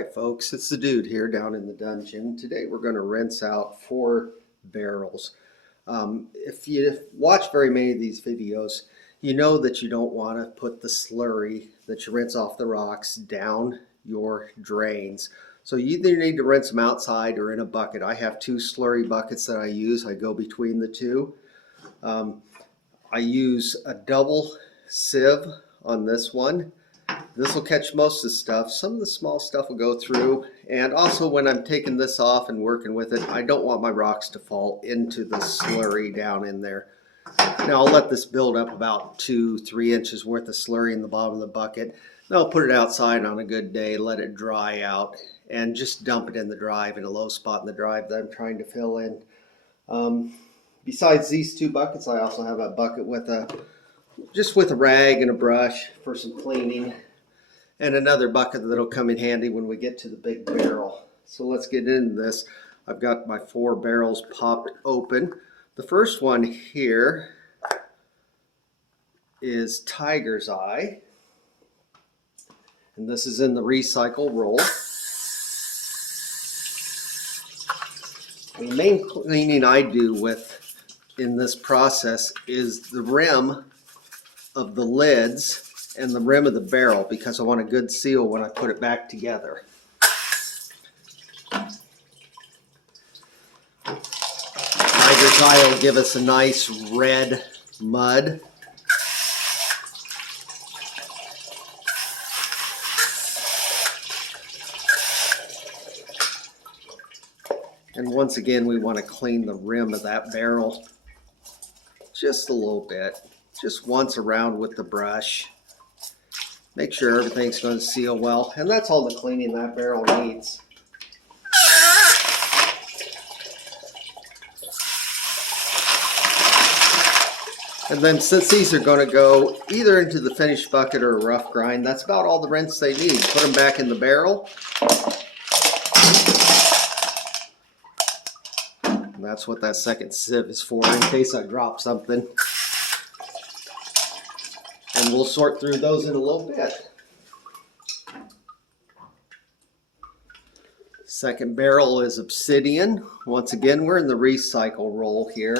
Alright folks, it's the dude here down in the dungeon. Today we're going to rinse out 4 barrels. If you watch very many of these videos, you know that you don't want to put the slurry that you rinse off the rocks down your drains. So you either need to rinse them outside or in a bucket. I have 2 slurry buckets that I use. I go between the two. I use a double sieve on this one. This will catch most of the stuff. Some of the small stuff will go through. And also when I'm taking this off and working with it, I don't want my rocks to fall into the slurry down in there. Now I'll let this build up about 2-3 inches worth of slurry in the bottom of the bucket. Then I'll put it outside on a good day, let it dry out, and just dump it in the drive, in a low spot in the drive that I'm trying to fill in. Besides these 2 buckets, I also have a bucket with just with a rag and a brush for some cleaning, and another bucket that'll come in handy when we get to the big barrel. So let's get into this. I've got my 4 barrels popped open. The first one here is Tiger's Eye, and this is in the recycle roll. The main cleaning I do in this process is the rim of the lids and the rim of the barrel, because I want a good seal when I put it back together. Tiger's Eye will give us a nice red mud. And once again, we want to clean the rim of that barrel just a little bit, just once around with the brush. Make sure everything's going to seal well, and that's all the cleaning that barrel needs. And then since these are going to go either into the finished bucket or a rough grind, that's about all the rinse they need. Put them back in the barrel. And that's what that second sieve is for, in case I drop something. And we'll sort through those in a little bit. Second barrel is Obsidian. Once again, we're in the recycle roll here.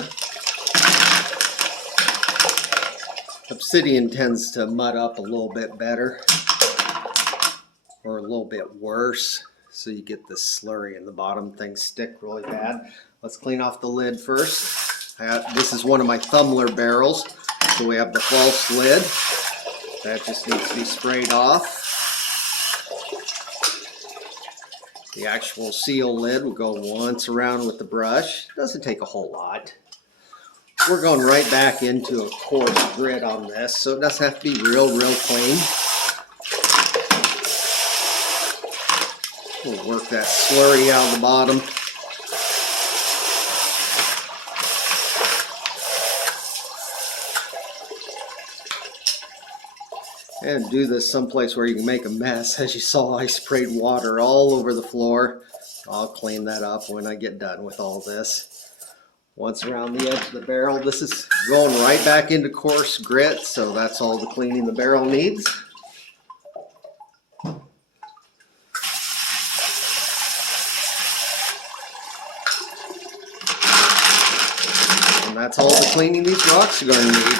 Obsidian tends to mud up a little bit better, or a little bit worse, so you get this slurry in the bottom. Things stick really bad. Let's clean off the lid first. This is one of my tumbler barrels, so we have the false lid. That just needs to be sprayed off. The actual seal lid will go once around with the brush. Doesn't take a whole lot. We're going right back into a coarse grit on this, so it doesn't have to be real clean. We'll work that slurry out of the bottom. And do this someplace where you can make a mess. As you saw, I sprayed water all over the floor. I'll clean that up when I get done with all this. Once around the edge of the barrel, this is going right back into coarse grit, so that's all the cleaning the barrel needs. And that's all the cleaning these rocks are going to need.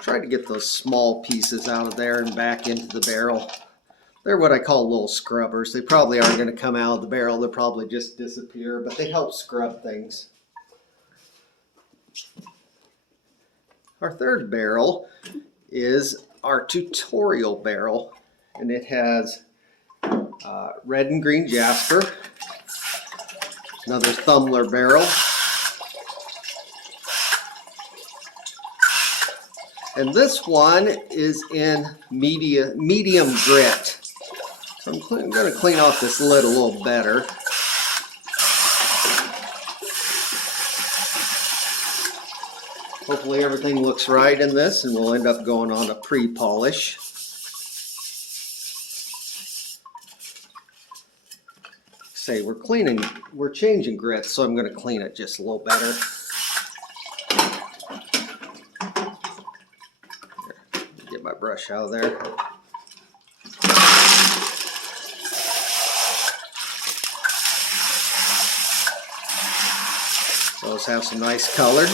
Try to get those small pieces out of there and back into the barrel. They're what I call little scrubbers. They probably aren't going to come out of the barrel. They'll probably just disappear, but they help scrub things. Our third barrel is our tutorial barrel, and it has red and green jasper, another tumbler barrel, and this one is in medium grit. So I'm going to clean off this lid a little better. Hopefully everything looks right in this, and we'll end up going on a pre-polish. Say we're changing grit, so I'm going to clean it just a little better. that brush out of there. Those have some nice color.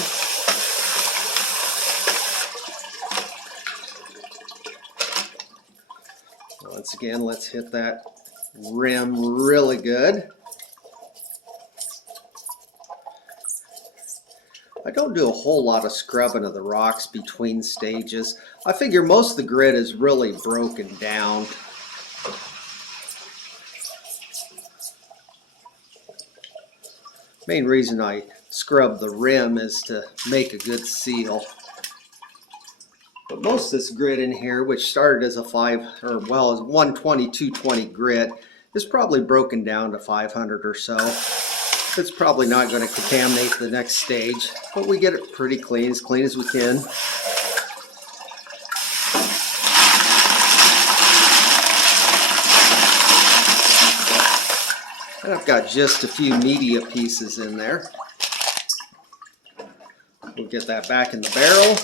Once again, let's hit that rim really good. I don't do a whole lot of scrubbing of the rocks between stages. I figure most of the grit is really broken down. Main reason I scrub the rim is to make a good seal. But most of this grit in here, which started as a 120, 220 grit, is probably broken down to 500 or so. It's probably not going to contaminate the next stage, but we get it pretty clean as we can. And I've got just a few media pieces in there. We'll get that back in the barrel.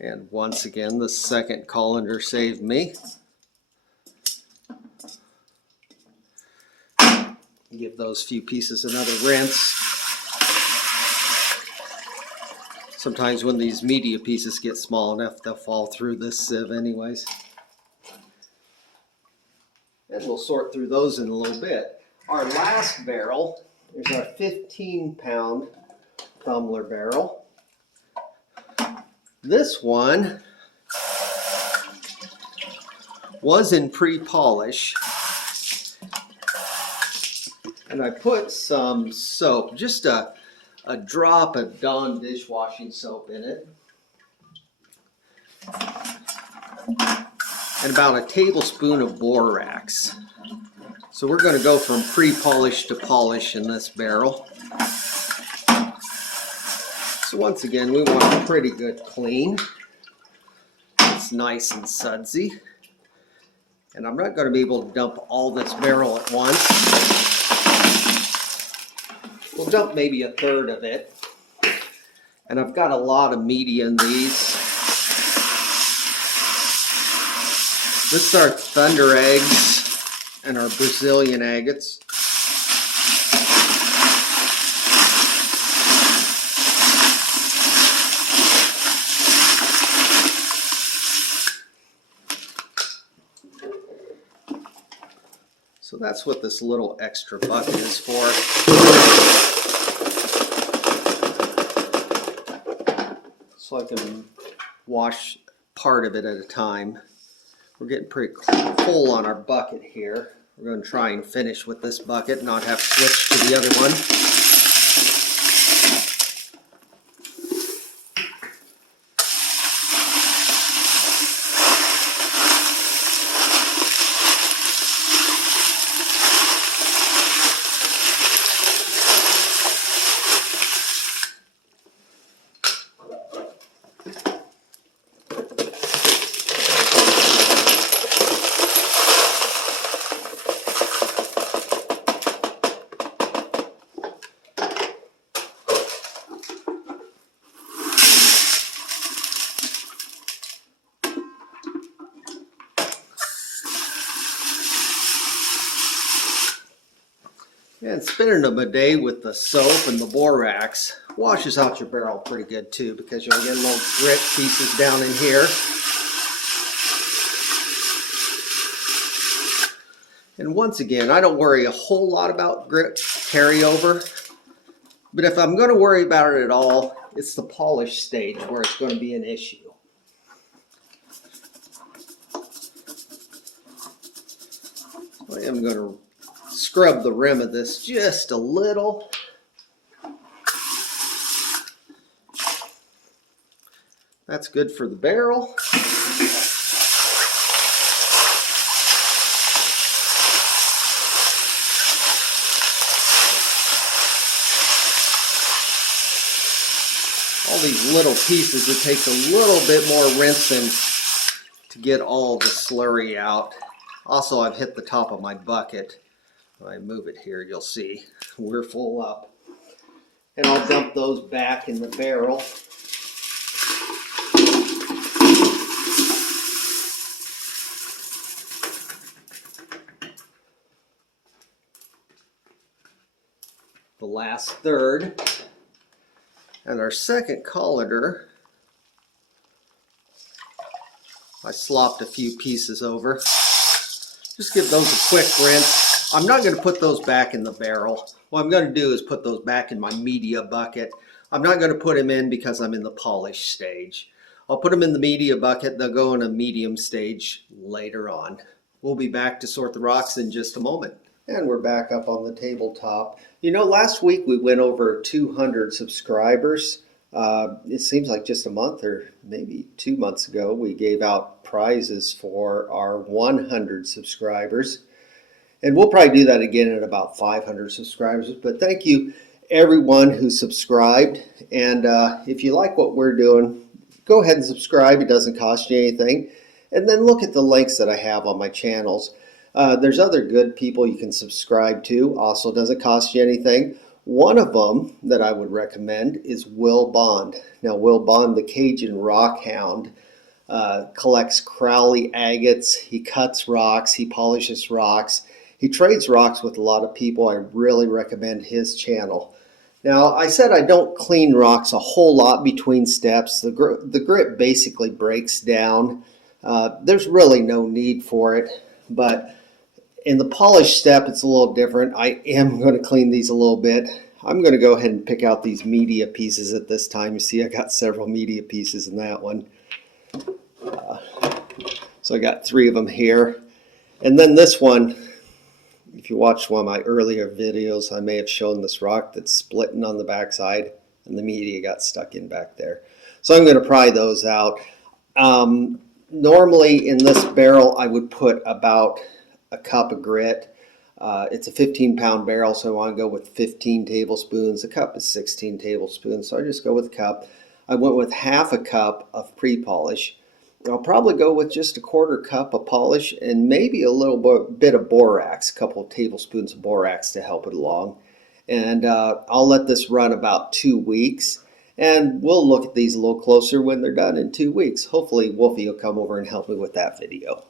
And once again, the second colander saved me. Give those few pieces another rinse. Sometimes when these media pieces get small enough, they'll fall through this sieve anyways. And we'll sort through those in a little bit. Our last barrel is our 15-pound tumbler barrel. This one was in pre-polish, and I put some soap, just a drop of Dawn dishwashing soap in it, and about a tablespoon of borax. So we're going to go from pre-polish to polish in this barrel. So once again, we want a pretty good clean. It's nice and sudsy. And I'm not going to be able to dump all this barrel at once. We'll dump maybe a third of it. And I've got a lot of media in these. This is our thunder eggs and our Brazilian agates. So that's what this little extra bucket is for. So I can wash part of it at a time. We're getting pretty full on our bucket here. We're going to try and finish with this bucket, not have to switch to the other one. And spinning them a day with the soap and the borax washes out your barrel pretty good too, because you'll get little grit pieces down in here. And once again, I don't worry a whole lot about grit carryover, but if I'm going to worry about it at all, it's the polish stage where it's going to be an issue. I am going to scrub the rim of this just a little. That's good for the barrel. All these little pieces, it takes a little bit more rinsing to get all the slurry out. Also, I've hit the top of my bucket. When I move it here, you'll see we're full up. And I'll dump those back in the barrel. The last third. And our second colander, I slopped a few pieces over. Just give those a quick rinse. I'm not going to put those back in the barrel. What I'm going to do is put those back in my media bucket. I'm not going to put them in because I'm in the polish stage. I'll put them in the media bucket. They'll go in a medium stage later on. We'll be back to sort the rocks in just a moment. And we're back up on the tabletop. You know, last week we went over 200 subscribers. It seems like just a month or maybe 2 months ago, we gave out prizes for our 100 subscribers. And we'll probably do that again at about 500 subscribers. But thank you everyone who subscribed. And if you like what we're doing, go ahead and subscribe. It doesn't cost you anything. And then look at the links that I have on my channels. There's other good people you can subscribe to. Also doesn't cost you anything. One of them that I would recommend is Will Bond. Now Will Bond, the Cajun Rockhound, collects Crowley agates. He cuts rocks. He polishes rocks. He trades rocks with a lot of people. I really recommend his channel. Now I said I don't clean rocks a whole lot between steps. The grit basically breaks down. There's really no need for it, but in the polish step, it's a little different. I am going to clean these a little bit. I'm going to go ahead and pick out these media pieces at this time. You see I got several media pieces in that one. So I got 3 of them here. And then this one, if you watched one of my earlier videos, I may have shown this rock that's splitting on the backside and the media got stuck in back there. So I'm going to pry those out. Normally in this barrel, I would put about a cup of grit. It's a 15-pound barrel, so I want to go with 15 tablespoons. A cup is 16 tablespoons, so I just go with a cup. I went with half a cup of pre-polish. I'll probably go with just a 1/4 cup of polish and maybe a little bit of borax, a couple of tablespoons of borax to help it along. And I'll let this run about 2 weeks. And we'll look at these a little closer when they're done in 2 weeks. Hopefully Wolfie will come over and help me with that video.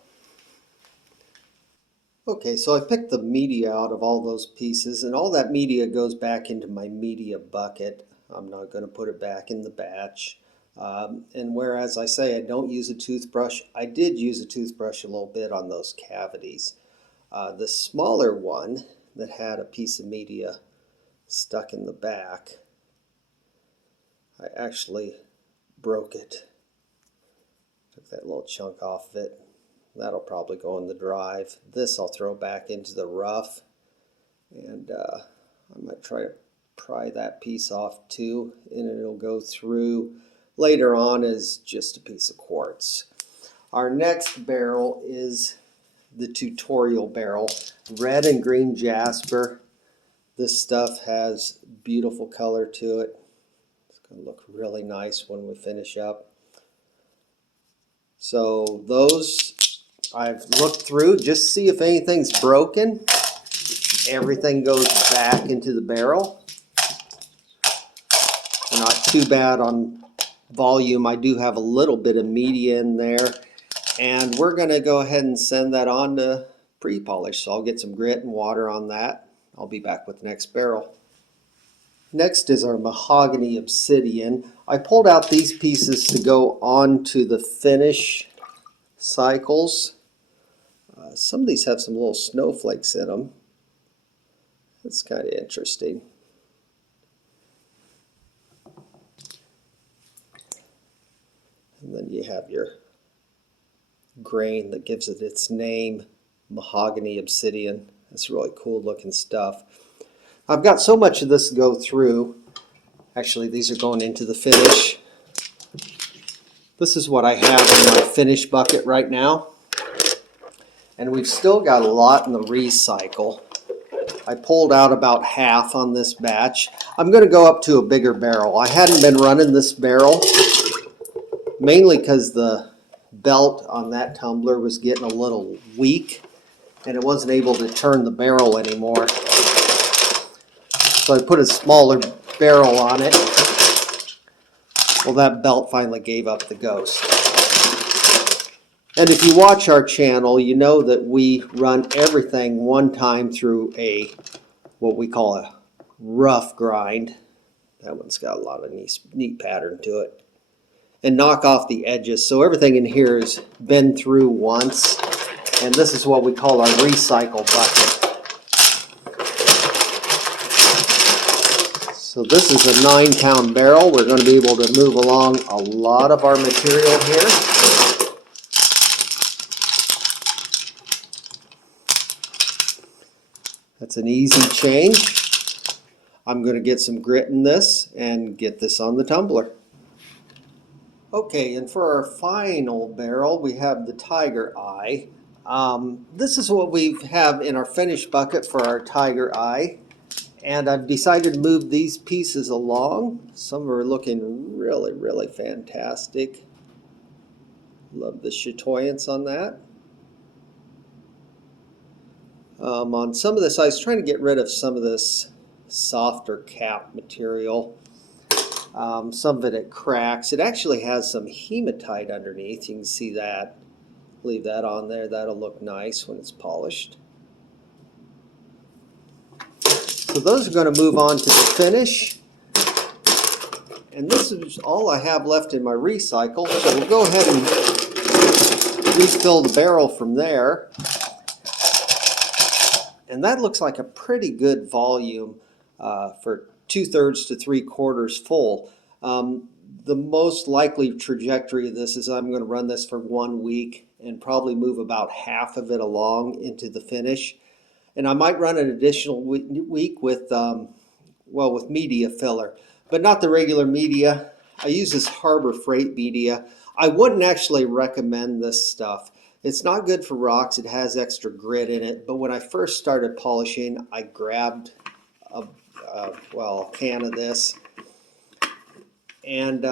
Okay, so I picked the media out of all those pieces, and all that media goes back into my media bucket. I'm not going to put it back in the batch. And whereas I say I don't use a toothbrush, I did use a toothbrush a little bit on those cavities. The smaller one that had a piece of media stuck in the back, I actually broke it. Took that little chunk off of it. That'll probably go in the drive. This I'll throw back into the rough, and I might try to pry that piece off too, and it'll go through later on as just a piece of quartz. Our next barrel is the tutorial barrel, red and green jasper. This stuff has beautiful color to it. It's going to look really nice when we finish up. So those I've looked through, just see if anything's broken. Everything goes back into the barrel. They're not too bad on volume. I do have a little bit of media in there. And we're going to go ahead and send that on to pre-polish. So I'll get some grit and water on that. I'll be back with the next barrel. Next is our Mahogany Obsidian. I pulled out these pieces to go on to the finish cycles. Some of these have some little snowflakes in them. That's kind of interesting. And then you have your grain that gives it its name, Mahogany Obsidian. That's really cool looking stuff. I've got so much of this to go through. Actually, these are going into the finish. This is what I have in my finish bucket right now. And we've still got a lot in the recycle. I pulled out about half on this batch. I'm going to go up to a bigger barrel. I hadn't been running this barrel, mainly because the belt on that tumbler was getting a little weak. and it wasn't able to turn the barrel anymore. So I put a smaller barrel on it. Well, that belt finally gave up the ghost. And if you watch our channel, you know that we run everything one time through what we call a rough grind. That one's got a lot of neat pattern to it. And knock off the edges. So everything in here has been through once. And this is what we call our recycle bucket. So this is a 9-pound barrel. We're going to be able to move along a lot of our material here. That's an easy change. I'm going to get some grit in this and get this on the tumbler. Okay, and for our final barrel, we have the Tiger Eye. This is what we have in our finished bucket for our Tiger Eye. And I've decided to move these pieces along. Some are looking really, really fantastic. Love the chatoyance on that. On some of this, I was trying to get rid of some of this softer cap material. Some of it cracks. It actually has some hematite underneath. You can see that. Leave that on there. That'll look nice when it's polished. So those are going to move on to the finish. And this is all I have left in my recycle. So we'll go ahead and refill the barrel from there. And that looks like a pretty good volume for 2/3 to 3/4 full. The most likely trajectory of this is I'm going to run this for 1 week and probably move about half of it along into the finish. And I might run an additional week with, with media filler, but not the regular media. I use this Harbor Freight media. I wouldn't actually recommend this stuff. It's not good for rocks. It has extra grit in it. But when I first started polishing, I grabbed a can of this. And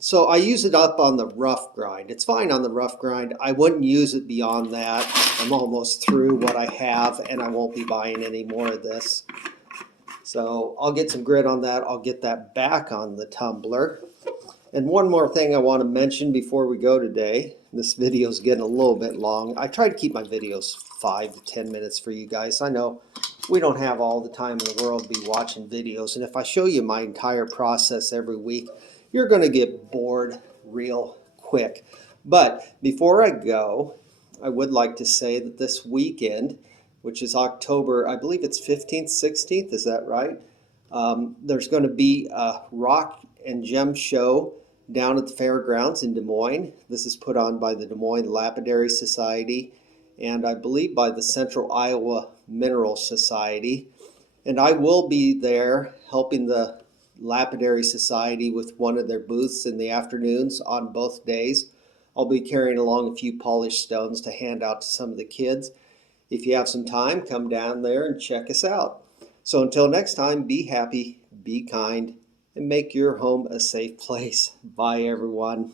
so I use it up on the rough grind. It's fine on the rough grind. I wouldn't use it beyond that. I'm almost through what I have, and I won't be buying any more of this. So I'll get some grit on that. I'll get that back on the tumbler. And one more thing I want to mention before we go today. This video is getting a little bit long. I try to keep my videos 5 to 10 minutes for you guys. I know we don't have all the time in the world to be watching videos. And if I show you my entire process every week, you're going to get bored real quick. But before I go, I would like to say that this weekend, which is October, I believe it's 15th, 16th, is that right? There's going to be a rock and gem show down at the fairgrounds in Des Moines. This is put on by the Des Moines Lapidary Society and I believe by the Central Iowa Mineral Society. And I will be there helping the Lapidary Society with one of their booths in the afternoons on both days. I'll be carrying along a few polished stones to hand out to some of the kids. If you have some time, come down there and check us out. So until next time, be happy, be kind, and make your home a safe place. Bye, everyone.